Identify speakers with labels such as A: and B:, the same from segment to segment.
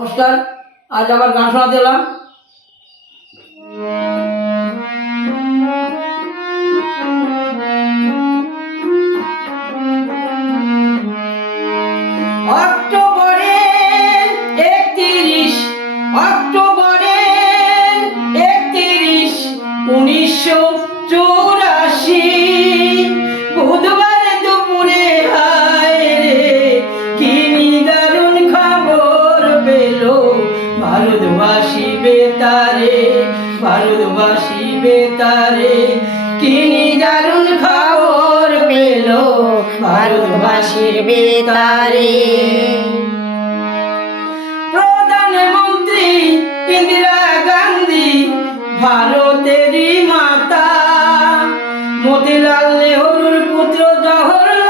A: নমস্কার আজ আবার গান শোনাতে এলাম। ভারতবাসী বেতারে ভারতবাসী বেতারে কি দারুণ খবর পেল ভারতবাসীর বেতারে। প্রধানমন্ত্রী ইন্দিরা গান্ধী, ভারতেরই মাতা, মতিলাল নেহরুর পুত্র জওহরলাল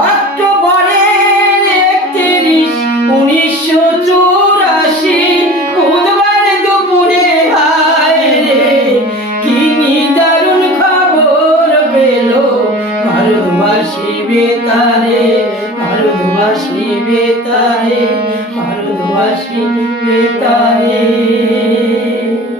A: অক্টোবরের একত্রিশ, উনিশশো চুরাশি, বুধবার দুপুরে রে কি দারুণ খবর পেল। ভারতবাসী বেতারে ভারতবাসী বেতারে ভারতবাসী বেতারে।